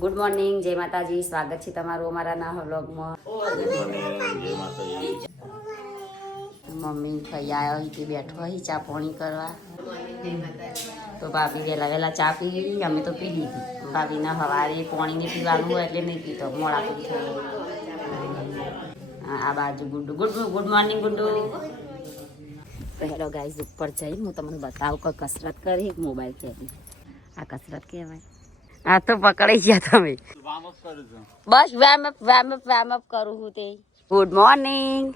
Good morning, જય માતાજી. સ્વાગત છે તમારું અમારા નવા વ્લોગમાં. મમ્મી ખાઈ આવ્યો કે બેઠો હોય ચા પાણી કરવા. તો ભાભી વહેલા ચા પી લીધી, અમે તો પી લીધી. ભાભીના સવારે પાણી નહીં પીવાનું હોય એટલે નહીં પીતો, મોડા પી થયું. આ બાજુ ગુડ્ડુ ગુડ મોર્નિંગ ગુડ્ડુ. તો હેલો ગાઈઝ, ઉપર જઈ હું તમને બતાવું કે કસરત કરી મોબાઈલ છે. આ કસરત કહેવાય. આ તો પકડાઈ ગયા તમે. બસ વેમ અપ કરું છું તે. Good morning.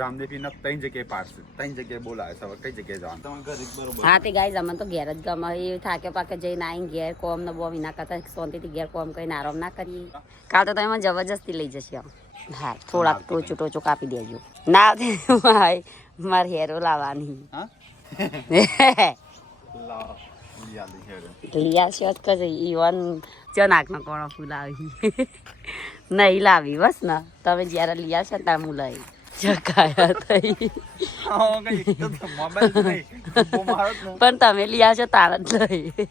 રામદેવી ના 3 જગ્યાએ પાડશે, 3 જગ્યાએ બોલાવે છે. કઈ જગ્યાએ જવાનું તમારે ઘર બરોબર? હા તે ગાઈઝ, અમે તો ઘેર જ ગમે એ થાકે પાકે જઈને આવીને ઘેર કોમ ને બોમ ના કરતા શાંતિથી ઘેર કોમ કરીને આરામ ના કરીએ. કાલ તો તમે જબરજસ્તી લઈ જશે. હા, થોડાક ટોચું કાપી દેજો. ના મારે હેરો લાવવાની. લિયા શોધ કરે ઈવન ચનાકનો કોણો ફૂલ આવી નહીં લાવી. બસ ને તમે જયારે લિયા છો ત્યાં હું લઈ ચકાયા થઈ. પણ તમે લિયા છો તાર જ લઈ.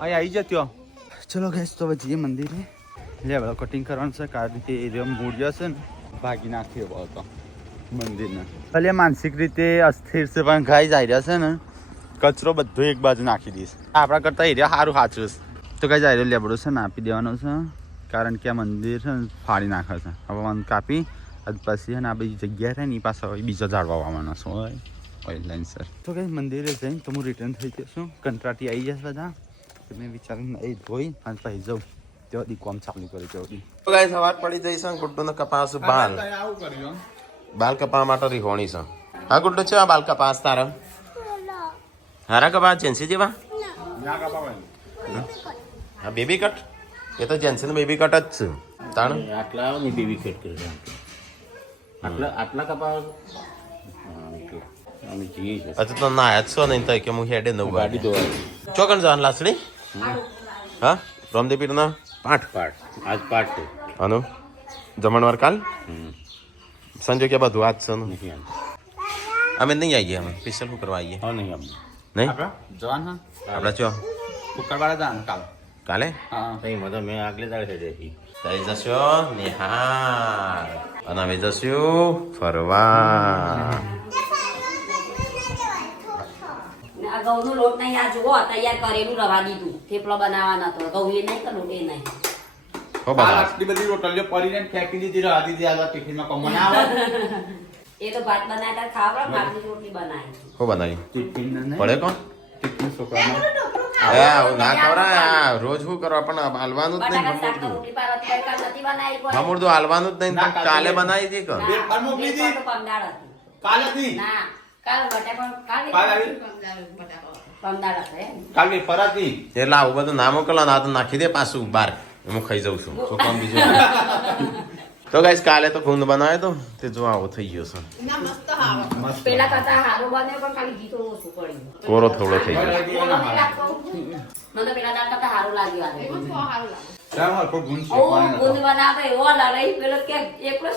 આવી જતો. ચલો ગેસ તો જઈએ મંદિરે. લેબડો કટિંગ કરવાનું છે, કારણ કે એ મૂળ્યો છે ને ભાગી નાખ્યો હતો મંદિરને. ભલે માનસિક રીતે અસ્થિર છે, પણ ગાય જાય રહ્યા છે ને કચરો બધો એક બાજુ નાખી દઈશ. આપણા કરતા એરિયા સારું સાચું છે. તો કઈ જાય લેબડો છે ને આપી દેવાનો છે, કારણ કે આ મંદિર છે ને ફાડી નાખે છે. હવે મને કાપી પછી છે ને આ બધી જગ્યા રહે ને એ પાસે બીજો ઝાડવા વાવવાનો છે હોય લાઈન સર. તો કઈ મંદિરે જઈને તો હું રિટર્ન થઈ જશું. કંટ્રાટી આવી જશે બધા. મેં વિચારીને એ ધોઈ અને પછી જાઉં તો કોમ ચાલુ કરી જવું. તો ગાઈસ સવાર પડી જઈશ. ગુડ્ડુને કપાસ બાલ કપા માટે રીહોણી છે. હા ગુડ્ડુ છે બાલ કપાસ તારા હારા કપા જેન્સી જેવા. હા બેબી કટ. એ તો જેન્સી બેબી કટ જ છે. તાણ આટલા ની બેબી કટ કરી આટલા કપા હજુ તો ના જ છો નહીં તો કે હું હેડે નવું ગાડી દો ચોકન જવાનું લાસડી. હા રામદેવ ના પાઠ આજ પાઠ છે. આનું જમણવાર કાલ સંજય કે બધું આજ છે. અમે નહીં આવીએ, અમે સ્પેશિયલ શું કરવા આવીએ? હા નહીં આમ નહીં જવાન હા આપણે ચો કુકરવાળા જવાનું કાલ. કાલે નહીં મતલબ મેં આગલે દાડે થઈ થઈ જશો નિહાર અને અમે જશું ફરવા. આ ઘઉંનો લોટ નહીં, આ જુઓ તૈયાર કરેલું રવા દીધું. થેપલો બનાવવાનો હતો. ઘઉં એ નહીં કે લોટ એ નહીં. હો બાબા આટલી બધી રોટલીઓ પડીને ફેંકી દીધી રહી દીધી. આ ટિફિનમાં કમ ના આવે. એ તો ભાત બનાવ્યા ખાવા પડે, ભાતની રોટલી બનાવી. હો બનાવી ટિફિન પડે કોણ ટિફિન છોકરાનો ના ખવડાય. રોજ શું કરવા પણ હાલવાનું જ નહીં. બટાકા શાક તો રોટલી પારથી ગઈકાલ નથી બનાવી કોઈ. હમુર તો હાલવાનું જ નહીં. કાલે બનાવી હતી કે પેપર મોકલી દી. તો પમદાળ હતી. કાલ હતી ના કાલ બટાકા કાલ આવી પમદાળ હતો એમ. કાલ પેપર હતી. એટલે આવું બધું ના મોકલો ના તો નાખી દે પાછું બહાર. હું ખાઈ જાઉં છું. શું કામ બીજું? તો ગાઈસ કાલે તો ગુંદ બનાવ્યો તો તે જો આવો થઈ ગયો છે. પેલા કરતા હારું બન્યો પણ ખાલી ઘી થોડું ઓછું પડ્યું. કોરો થોડો થઈ ગયો. મને તો પેલા દાળ કરતા હારું લાગ્યું આજે. ચાલ માર પર ગુંદ ઓ ગુંદ બનાવતો એવો લડાઈ પેલો કે એકલો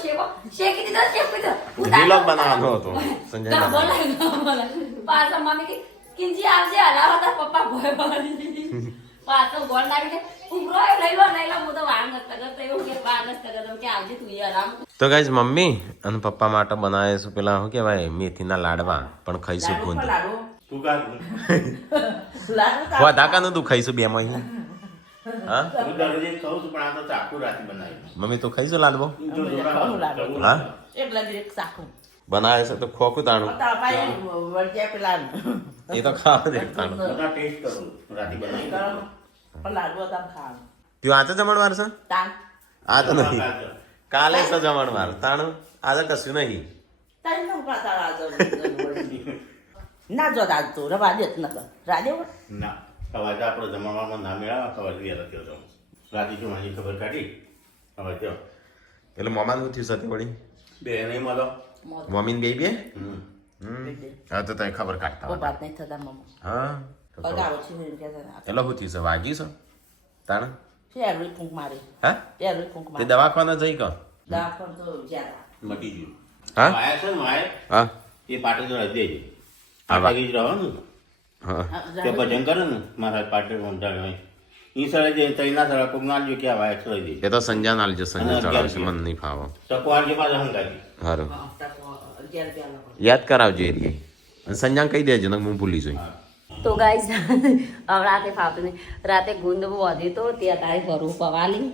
શેકી દીધો. વિલોગ બનાવવાનો હતો સંજય ના ના. બોલાય ના બોલાય. પાછા મમ્મી કે કિંજી આવજે હલાવા તા પપ્પા ભોય ભરી. પાછો ગોળ નાખી દે. ઉભરો લઈ લો હું તો વાંગ કરતો એવું કે વાંગ કરતો કે આવજે તું આરામ. તો ગાઈસ મમ્મી અને પપ્પા માટે બનાવે છે પેલા શું કહેવાય મેથીના લાડવા, પણ ખાઈશું ગુંદ. તું કા વધાકાનું તું ખાઈશું બે માં. હા હું દરરોજ ખાઉં છું પણ આ તો ચાકુ રાતી બનાવી મમ્મી તો ખાઈશું લાડવો. જો હા એટલે direct સાખું. બનાવે છે તો ખોખું તાણું તારા પાસે વળગ્યા પેલા એ તો ખાવા દે તાણું. બધા ટેસ્ટ કરું રાતી બનાવી પણ લાડવા તાર ખાવાનું. તું આજે જમણવાર છે? તાન આ તો નહીં, કાલે છે જમણવાર. તાણું આજે કશું નહીં. તારી નું પાતા રાજો ના જો રાજો રવા દેત ન રાજો ના સવારે તો આપણો જમવામાં ના મેળાવા સવારે તૈયાર થયો હતો. રાતી જો મારી ખબર કાઢી હવે કયો એટલે મોમાં શું થયું સાથે વળી? બે નહીં મળો. મમ્મી ને બે હા તો તને ખબર ઓ કાઢતા વાત નહીં થતા મમ્મા હા પગારો છે એમ કે છે એટલે શું થયું છે? વાગી છે તાણ? શેરવી ફૂંક મારી હા શેરવી ફૂંક તે મારી દવાખાને જઈ કે દાખલ તો જ્યાં મટી ગયું. હા વાયા છે ને વાયા હા એ પાટે જો દેજે. હા, પાટે જ રહેવાનું. હા તે ભજન કરે ને મારા પાટે ઊંધાડ હોય ઈ સળે જઈને તઈના સળે કોક ના જો કે આ વાય ચડી દે એ તો સંજા ના લેજો સંજા ચડાવશે મને નહીં ફાવો તકો આજે પાછા હંગાતી સારું 11 રૂપિયા યાદ કરાવજો એ રહી અને સંજા કહી દેજો ને હું ભૂલી જઈ તો ગાઈસ હવે રાતે ફાવતું નહીં રાતે ગુંદ વધ્યો તો તે તારે ભરવું પવાલી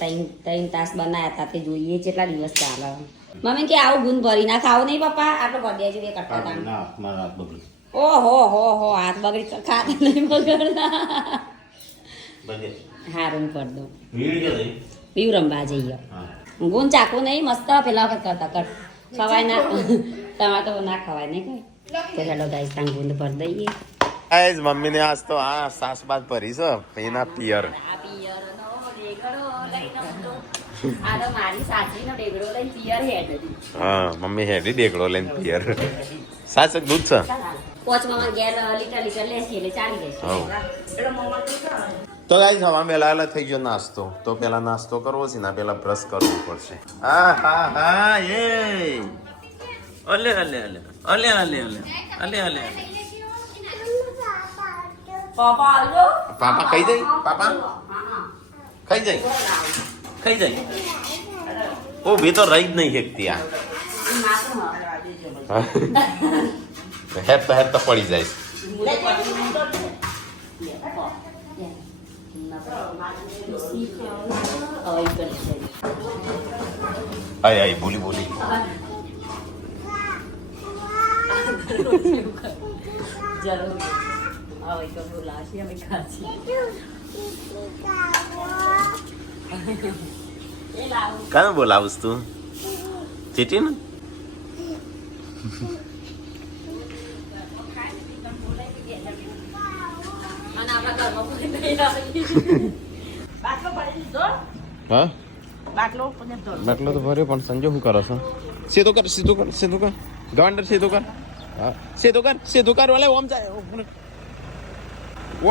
ત્રણ તાસ બનાવ્યા હતા તે જોઈએ કેટલા દિવસ ચાલે મમ્મી કે આવું ગુંદ ભરી ના ખાવ નહીં પપ્પા આટલો ભરી દેજો બે કટ્ટા તાણ ના મારા હાથ બગડી ઓહો હાથ બગડી ખાતે નહીં બગડતા બધે હારું કર દો વીડ કે દઈ પીવું રમવા જઈએ હા ગુંદ ચાકુ નહીં મસ્ત પેલા વખત કરતા કર ખવાય ના તમારે તો ના ખવાય નહીં કઈ તો હેલો ગાઈસ તાણ ગુંદ ભરી દઈએ ગાઈસ મમ્મીને આજ તો આ સાસ બાદ ભરી છે એના પિયર મારી સાસરીનો ડેગડો લઈને પિયર હેડ હા મમ્મી હેડી દેખડો લઈને પિયર સાસ દૂધ છે પોચમાં ઘેર લીટર લેશે એટલે ચાલી જશે હવ. તો ગાઈસ હવા મેલા થઈ ગયો નાસ્તો તો પેલા નાસ્તો કરવો છે ને પેલા બ્રશ કરવું પડશે હા હા હા એ અલે અલે અલે અલે અલે અલે અલે અલે પાપા આવજો પાપા ખાઈ જાય પાપા ખાઈ જાય ખાઈ જાય ઓ ભી તો રહી જ નહીં શકતી આ હેર તો પડી જાય આય આય બોલી બોલી જરૂર હવે તો બોલાશી અમે ખાશી એ લાવું કાને બોલાવું તું ચીટી ને અને આપણા ઘરમાં કોઈ નહીં આવી બાટલો ભરી દીધો હા બાટલો પણ ધો બાટલો તો ભર્યો પણ સંજો શું કરો છો સીધો કર સીધું કર સીધું કર ગવંડર સીધું કર હા સીધું કર ઓલે ઓમ જાય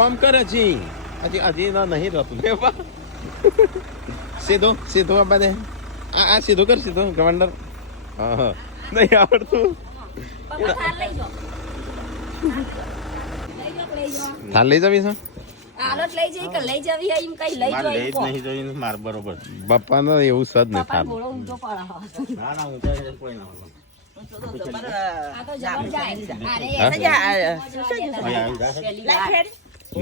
ઓમ કર હજી હજી ના નહીં રહેતું લે બા સીધો આપા દે આ સીધું કર સીધો ગવંડર હા હા નહીં આવડતું પપ્પા થાળ લઈ જાઓ થાલ લઈ જવી છે આલોટ લઈ જઈ કે લઈ જવી એમ કઈ લઈ માર જો લે જ નહીં જોઈને માર બરોબર બાપાનો એવું સદ નહીં પપ્પા થાલ બોલો ઊંધો પડે ના ના હું તો કોઈ ના હોય. આ તો જબર જાય અરે પહેલી વાર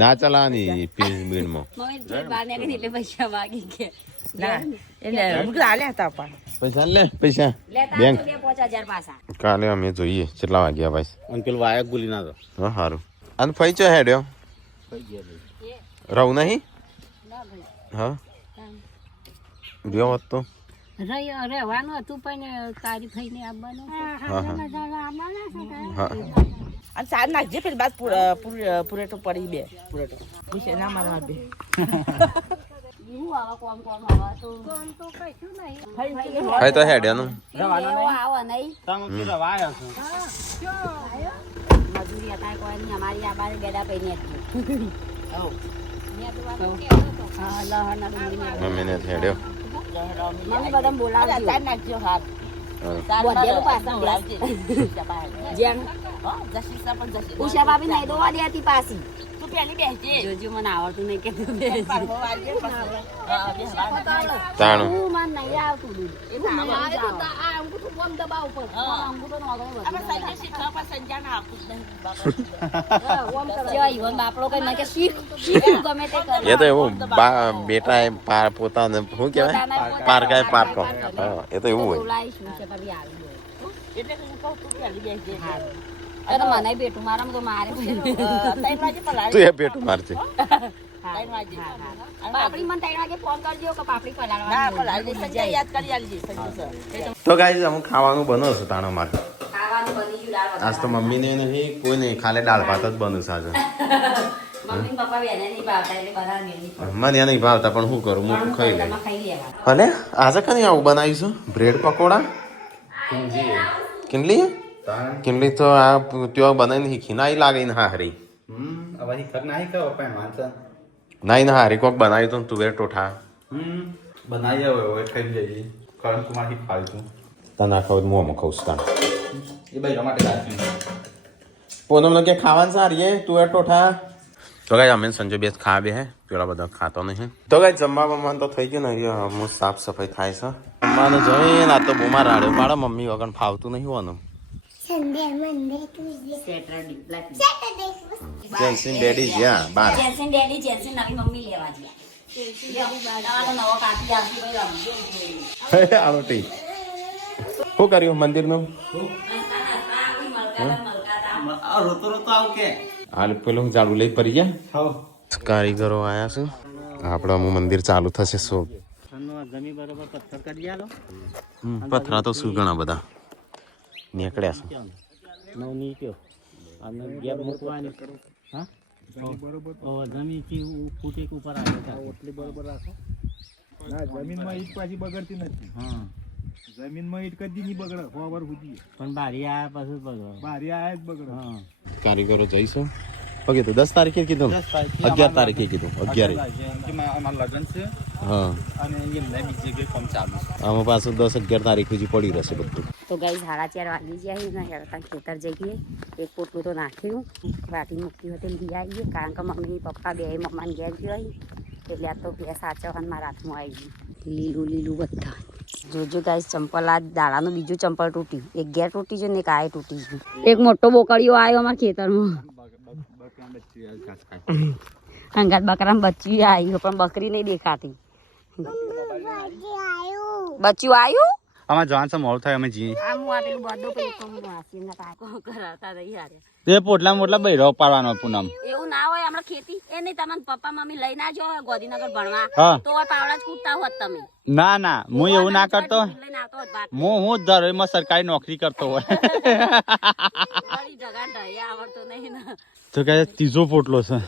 ના ચલાવાની પીસ બીડમાં મમ્મી પેટ બહાર નીકળી એટલે પૈસા માગી કે ના એટલે મુકલા આલ્યા હતા પણ પૈસા લે પૈસા લેતા બેંક આવજો 5000 પાછા કાલે અમે જોઈએ કેટલા વાગ્યા ભાઈ અને પેલું વાયક ભૂલી ના દો હા સારું અને ફઈ ચો હેડ્યો રહું નહીં હા રહ્યો હોત તો રહેવાનું હતું પણ તારી ફઈને આવવાનું હા હા અને સાર નાખજે પેલી બાદ પૂરેટો પડી બે પૂરેટો પૂછે ના મારવા બે એવું આવા કોમ આવા તો કશું નહીં ફઈ તો હેડ્યો નું આવા નહીં તમે કીધા વાયો છો મજૂરી હતા કોઈ નહીં અમારી આ બાર ગેડા પૈને હા લહના ડુંગળી મમ્મીને હેડ્યો મમ્મી બધા બોલાવજો સાર નાખજો હાર વધેલું પાછું જેમ ઉષા ભાભી નહીં દોવા દેતી પાછી તું પેલી બેસજે જોજો મને આવડતું નહીં કે તું બેસી. પાડવો વાળજે તાણું હું મને નહીં આવતું દૂધ એવું નહીં આવતું. આ અંગૂઠું બોમ દબાવ ઉપર અંગૂઠો નો આગળ અમે વધુ સંજય શીખવા પર સંજાના આપું જ નહીં જય ઈવન બાપડો કઈ ના કે શીખ ગમે તે કરે એ તો એવું બેટા એ પોતાને શું કહેવાય પારકાય પારકો હા એ તો એવું હોય બોલાવીશું છે ભાભી આવી ગયો. એટલે હું કહું તું પેલી બેસજે અરે મને બેટું મારામાં તો મારે 3 વાગે પલાળી તું એ પેટું મારજે 3 વાગે પાપડી મને 3 વાગે ફોન કરજો કે પાપડી ના પલાળવાની પલાળી સંજય યાદ કરી આલજે સંજય સર તો ગાઈસ અમુક ખાવાનું બનો છે તાણો માટે ખાવાનું બની ગયું દાળ આજ તો મમ્મીને નહીં કોઈ નહીં ખાલી દાળ ભાત જ બનું છે આજે મમ્મી ને પપ્પા બેને નહીં ભાવતા એટલે બધા મેળવી મને નહીં ભાવતા પણ શું કરું હું ખાઈ લઉં તમે ખાઈ લેવા અને આજે કઈ આવું બનાવ્યું છે બ્રેડ પકોડા કિનલી કિનલી તો આ ત્યાં બનાવીને શીખી ના લાગે ને હારી હવે ખર નહીં કહો પણ વાંચન ના હારી કોક બનાવ્યું તું તુવેર ટોઠા બનાવી હવે ખાઈ જઈએ કરણ કુમાર શીખવાડ્યું તું તને ખાવ મોંમાં ખાઉં છું તાણ એ ભાઈ માટે રાખી પૂનમ કે ખાવાનું સારી તું એ ટોઠા તો કઈ અમે સંજય બેસ ખા બે હે પેલા બધા ખાતો નહીં તો કઈ જમવા બમવાનું તો થઈ ગયું ને હું સાફ સફાઈ થાય છે જમવાનું જોઈને આ તો બુમાર રાડ્યો પાડો મમ્મી વગર ફાવતું નહીં હોવાનું જેન્સિન ડેડી જ્યાં બાર જેન્સન ડેડી જેન્સન નવી મમ્મી લેવા ગયા નવો કાકી આવતી આરોટી શું કર્યું મંદિરનું હાલ પેલું ઝાડુ લઈ પડી ગયા કારીગરો આયા છે આપડે અમુક મંદિર ચાલુ થશે સો પથરા તો શું ઘણા બધા નીકળ્યા છે જમીનમાં ઈટ પાછી બગડતી નથી જમીનમાં ઈટ કદી નહીં બગડે ખબર સુધી પણ બારી આયા પાછું બારી આયા જ બગડે કારીગરો જઈશું ઓકે તો 10 તારીખે કીધું 11 તારીખે કીધું 11 અમારા લગ્ન છે હા અને એમને બીજી જગ્યાએ કામ ચાલુ છે આમાં પાછું 10-11 તારીખ સુધી પડી રહેશે બધું તો ગાઈ 4:30 વાગી ગયા ને હેરતા ખેતર જઈએ એક પોટલું તો નાખ્યું વાટી મૂકી હતી લઈ આવીએ કારણ કે મમ્મી પપ્પા બે મમ્માને ઘેર ગયો એટલે આ તો બે સાચવવાનું મારા હાથમાં આવી ગયું લીલું લીલું બધા જોજો ગાઈસ ચંપલ આ દાડાનું બીજું ચંપલ તૂટ્યું એક ઘેર તૂટી ગયું ને એક આ તૂટી ગયું એક મોટો બોકડીઓ આવ્યો અમારા ખેતરમાં અંગાત બકરા બચ્ચી આવી પણ બકરી નહીં દેખાતી બચ્ચું આવ્યું આમાં જવાન છે મોડું થાય અમે જઈએ આમ હું આપેલું બધું પેલું વાસીને કાકો કરાતા રહી યાર તે પોટલા મોટલા બૈરો પાડવાનો પૂનમ એવું ના હોય હમણાં ખેતી એ નહીં તમને પપ્પા મમ્મી લઈ ના જો ગોધીનગર ભણવા હા. તો પાવડા જ કૂદતા હોત તમે ના ના હું એવું ના કરતો લઈને આવતો હોત બાર હું ધરોઈમાં સરકારી નોકરી કરતો હોય વળી જગા ઢળે આવડતો નહીં ને તો કે ત્રીજો પોટલો છે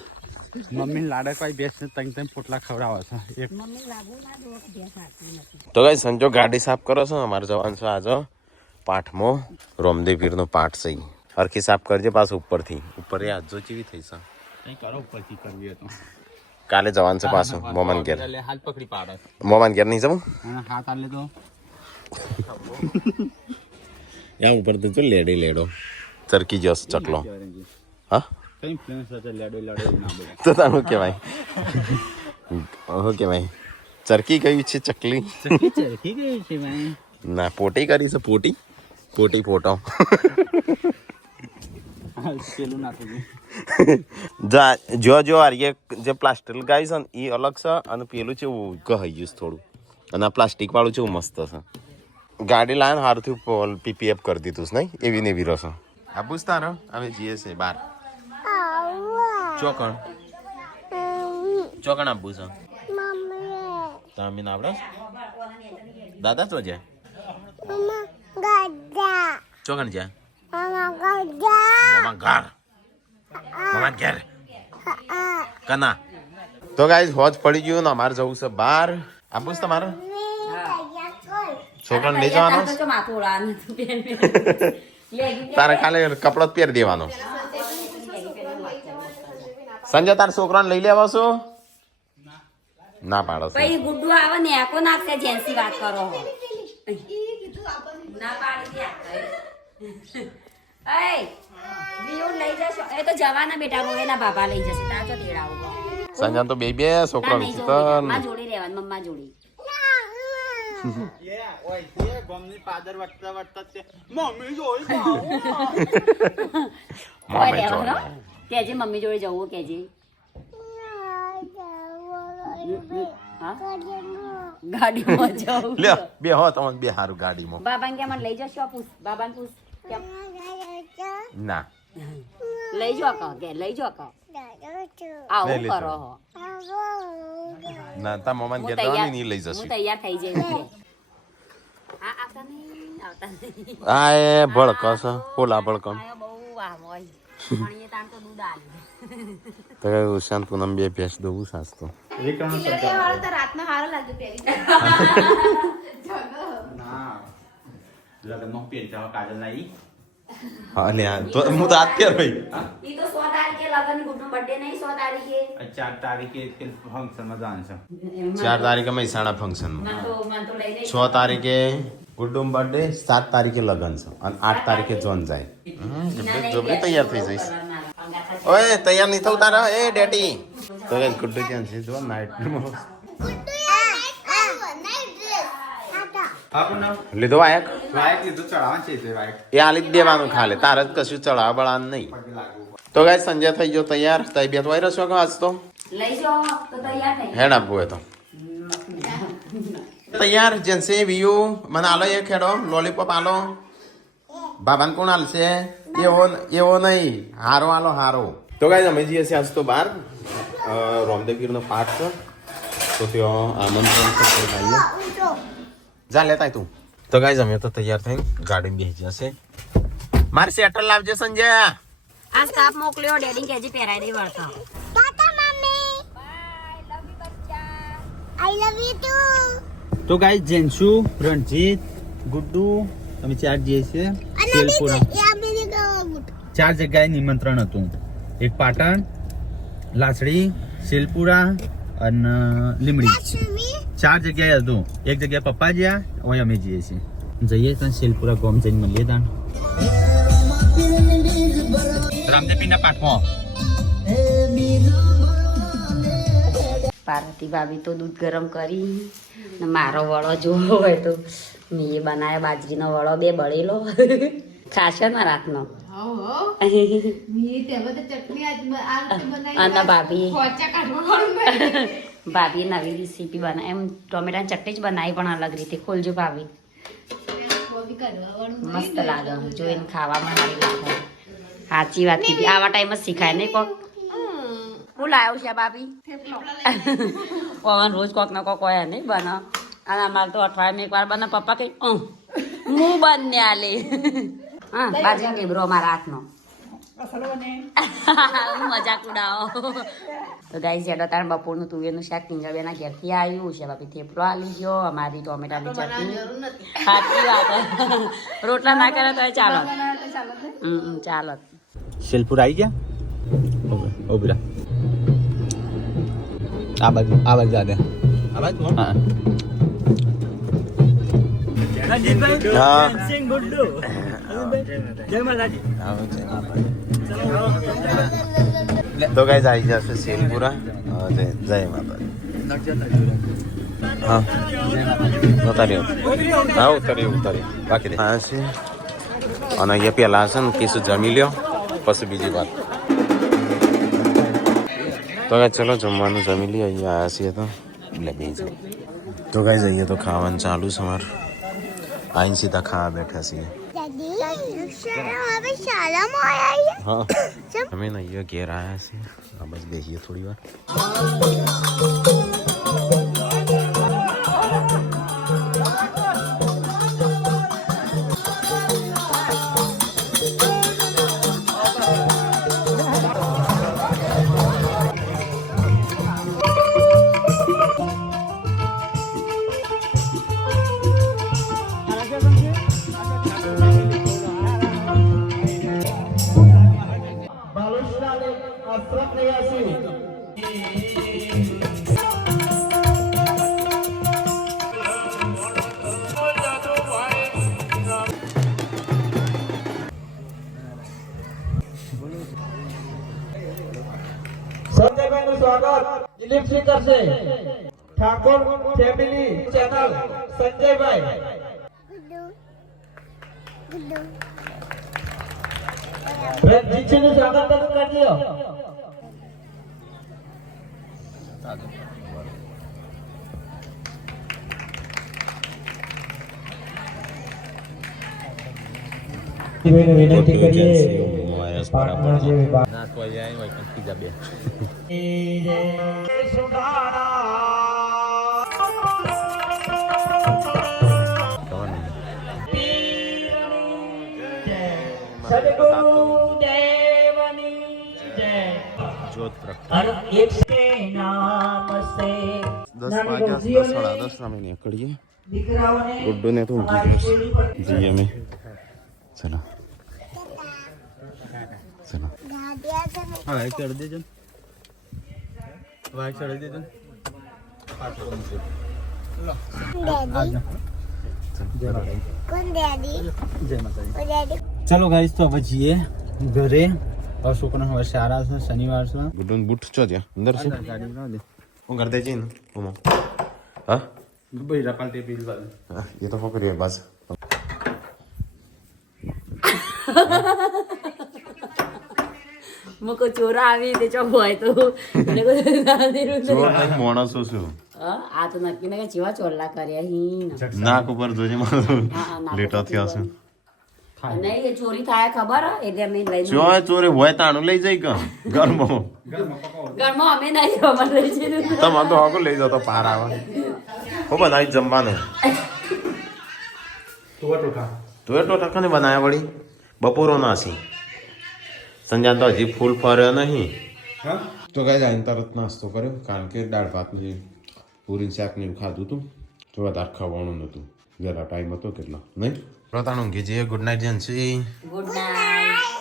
મમ્મી લાડકવાઈ બેસ ને તંગ પોટલા ખવડાવે છે એક મમ્મી લાગુ ના જો બે સાચી નથી તો કઈ સંજો ગાડી સાફ કરો છો અમારે જવાનું છે આજે પાઠમાં રોમદેવીરનો પાઠ છે હરખી સાફ કરજે પાછું ઉપરથી ઉપર એ આજો ચીવી થઈ છે કંઈ કરો ઉપરથી કરવી હતો કાલે જવાનું છે પાછું મોમાન ઘેર હાથ પકડી પાડે મોમાન ઘેર નહીં જવું હાથ આલે તો યા ઉપર તો જો લેડો ચરકી જસ ચકલો હા કઈ ફ્રેન્ડ સાથે લેડો ના બોલે તો તારું કહેવાય કહેવાય ચરકી ગયું છે ચકલી ચરખી ગયું છે ભાઈ ના પોટી કરી છે પોટી ફોટો પેલું નાખું જો આર્ય જે પ્લાસ્ટર ગાય છે ને એ અલગ છે અને પેલું કેવું ગહાઈ ગયું છે થોડું અને આ પ્લાસ્ટિક વાળું કેવું મસ્ત છે ગાડી લાવીને સારું પીપીએફ કરી દીધું છે નહીં એવી ને એવી રસો આબુસ તારો હવે જઈએ છે બાર ચોકણ આપવું છે તમે ના આવડે દાદા તો જાય ચોકણ જાય મામા ઘેર કના તો ગાઈસ હોજ પડી ગયું ને અમારે જવું છે બાર આબુ છે તમારે છોકરાને લઈ જવાનો માથું ઓળાવાનું હતું બેન તારે ખાલી કપડો જ પહેરી દેવાનો સંજય તાર છોકરાને લઈ લેવા છો ના પાડો છો પછી ગુડ્ડુ આવે ને એકો નાખશે જેન્સી વાત કરો હો ના પાડી દે એ બીઓ લઈ જશો એ તો જવાના બેટા રો એના બાબા લઈ જશે તાર તો તેડાવો સંજય તો બે છોકરા વિચિત્ર મમ્મા જોડે રહેવાનું મમ્મા જોડે ગમની પાદર વટતા મમ્મી જોઈ મમ્મી જોડે કેજે મમ્મી જોડે જવું કેજે હા ગાડીમાં જવું લે બે હો તમને બે હારું ગાડીમાં બાબાને કે મને લઈ જશો પૂછ બાબાને પૂછ કેમ ના લઈ જો કે લઈ જો કે આવું લઈ લેજો. કરો હો ના તા મમ્માને હું ઘેર જવાની તૈયાર નહીં લઈ હું જશે તૈયાર થઈ જઈ હા આવતા નહીં આ એ ભડકસ ફોલા ભડકમ આયો બહુ વાહ મોય પાણીએ તાણ તો દૂધ આલ્યું તો શાંત પૂનમ બે ભેંસ દઉં સાચતો ના લગ્નમાં પેન્ટ કાજલ નાઈ હા લે તો હું તો અત્યારે ભાઈ ઈ તો 100 તારીખે લગન ગુડનો બર્થડે નહીં 100 તારીખે 4 તારીખે ફંક્શનમાં જવાનું છે 4 તારીખે મહેસાણા ફંક્શનમાં મન તો લઈને 6 તારીખે ગુડ્ડુમ બર્થડે 7 તારીખે લગન છે અને 8 તારીખે જોન જાય જબરી તૈયાર થઈ જઈશ ઓય તૈયાર નહીં થવું તારા એ ડેડી તો ગાઈસ ગુડ્ડુ ક્યાં છે જો નાઈટ લીધો વાયક લીધું ચડાવવાનું છે તે વાયક એ આલી જ દેવાનું ખાલે તારે જ કશું ચડાવ બળાનું નહીં તો ગાઈસ સંજય થઈ ગયો તૈયાર તબિયત વાઈ રહ્યો છો કે આજ તો લઈ જાઓ તો તૈયાર થઈ હેડ આપવું હોય તો તૈયાર જેન્સે વ્યુ મને આલો એક ખેડો લોલીપોપ આલો બાબાને કોણ આલશે એવો નહીં હારો આલો હારો તો ગાઈસ અમે જઈએ છીએ આજ તો બહાર રામદેવગીરનો પાઠ છે તો ત્યાં આમંત્રણ છે ભાઈએ જા લેતા તું તો ગાઈસ અમે તો તૈયાર થઈને ગાડીમાં બેસી જશે મારે સ્વેટર લાવજે સંજય આ સ્કાર્ફ મોકલ્યો ડેડી કેજી પહેરાઈ દે વળતા તો ગાઈસ જેન્સુ રણજીત ગુડ્ડુ અમે 4 જઈએ છીએ સેલપુરા 4 જગ્યાએ નિમંત્રણ હતું એક પાટણ લાસડી સેલપુરા અને લીમડી 4 જગ્યાએ હતું એક જગ્યાએ પપ્પા જ્યાં હોય અમે જઈએ છીએ જઈએ ત્યાં સેલપુરા ગામ જઈને મળીએ ત્યાં રામદેવપીરના પાઠમાં પાર્વતી ભાભી તો દૂધ ગરમ કરી ને મારો વડો જોવો હોય તો મેં એ બનાવ્યો બાજરીનો વડો 2 બળેલો ખાશે ને રાતનો અને ભાભી ભાભી નવી રેસીપી બનાવી એમ ટોમેટાની ચટણી જ બનાવી પણ અલગ રીતે ખોલજો ભાભી મસ્ત લાગે જોઈને ખાવામાં સારી લાગે સાચી વાત કીધી આવા ટાઈમ જ શીખાય નહીં કોક હું લાવ્યો છે ભાભી પવન રોજ કોક ને કોક હોય નહીં બનાવ અને અમારે તો અઠવાડિયામાં એક વાર બને પપ્પા કઈ હું બંને આલે હા બાજરી લીબરો મારા હાથનો મજાક ઉડાવો તો ગાઈ જેડો તાર બપોરનું તુવેરનું શાક ટીંગળબેના ઘેરથી આવ્યું છે ભાભી થેપલો આલી ગયો અમારી ટોમેટાની ચટણી સાચી વાત રોટલા ના કરે તો ચાલો ચાલો સેલપુર આવી ગયા ઓબરા આ બાજુ જા દે આ બાજુ હા તો ગાઈસ આવી જશે સેલપુરા જય માતા હા ઉતાર્યો હા ઉતાર્યો બાકી દે હા છે અને અહીંયા પેલા હશે ને કીશું જમી લ્યો પછી બીજી વાત તો ગાઈસ ચલો જમવાનું જમી લઈએ અહીંયા આવ્યા છીએ તો એટલે બે તો ગાઈસ અહીંયા તો ખાવાનું ચાલુ છે અમારું આઈને સીધા ખાવા બેઠા છીએ હા અમે અહીંયા ઘેર આવ્યા છીએ આ બસ બેસીએ થોડી વાર સંજયભાઈનું સ્વાગત દિલીપસિંહ કરશે ઠાકોર ફેમિલી ચેનલ સંજયભાઈ રણજીતસિંહનું સ્વાગત કરજો વિનંતી કરીએ પાર્ટનર જે વિભાગ ગુડ્ડુ ને તો ઊંઘી ગયો જઈએ અમે ચલો ચલો હવે કરી દેજો વાય ચડી દેજો પાછો મૂકજો જય માતાજી ચલો ગાઈસ તો હવે જઈએ ઘરે और शुक्र है सारा से शनिवार से ગુડ્ડુ બૂટ ચો ત્યાં અંદર છે गाड़ी ना दे હું ઘર દે જઈને હું હા भाई रकाल टे बिल वाले હા, એ તો પકડ્યો બસ મુકો ચોરા આવી તે ચો હોય તો એને કોઈ ના દેરું જો નહીં માણસો છું આ તો નક્કી ને કે ચેવા ચોરલા કર્યા હી નાક ઉપર જોજે મારો લેટો થયો છે નહીં એ ચોરી થાય ખબર હે? એટલે અમે લઈ જો ચોરે હોય તાણું લઈ જાય કે ઘરમાં ઘરમાં અમે નહીં અમારે લઈ જઈએ તમારે તો હકો લઈ જતો પાર આવે હું બનાવી જમવાનું तो टोटा તો એટલો ટકાને બનાવ્યા વળી બપોરો નાસી સંજાન તો હજી ફૂલ ફર્યો નહીં हाँ તો ગાય આઈને તરત નાસ્તો કર્યો કારણ કે દાળ ભાત ને પૂરી શાક ને એવું ખાધું હતું તો વધારે ખાવાનું નહોતું જરા ટાઈમ હતો કેટલો નહીં પ્રતાણ ઊંઘી જઈએ good night Gen Z good night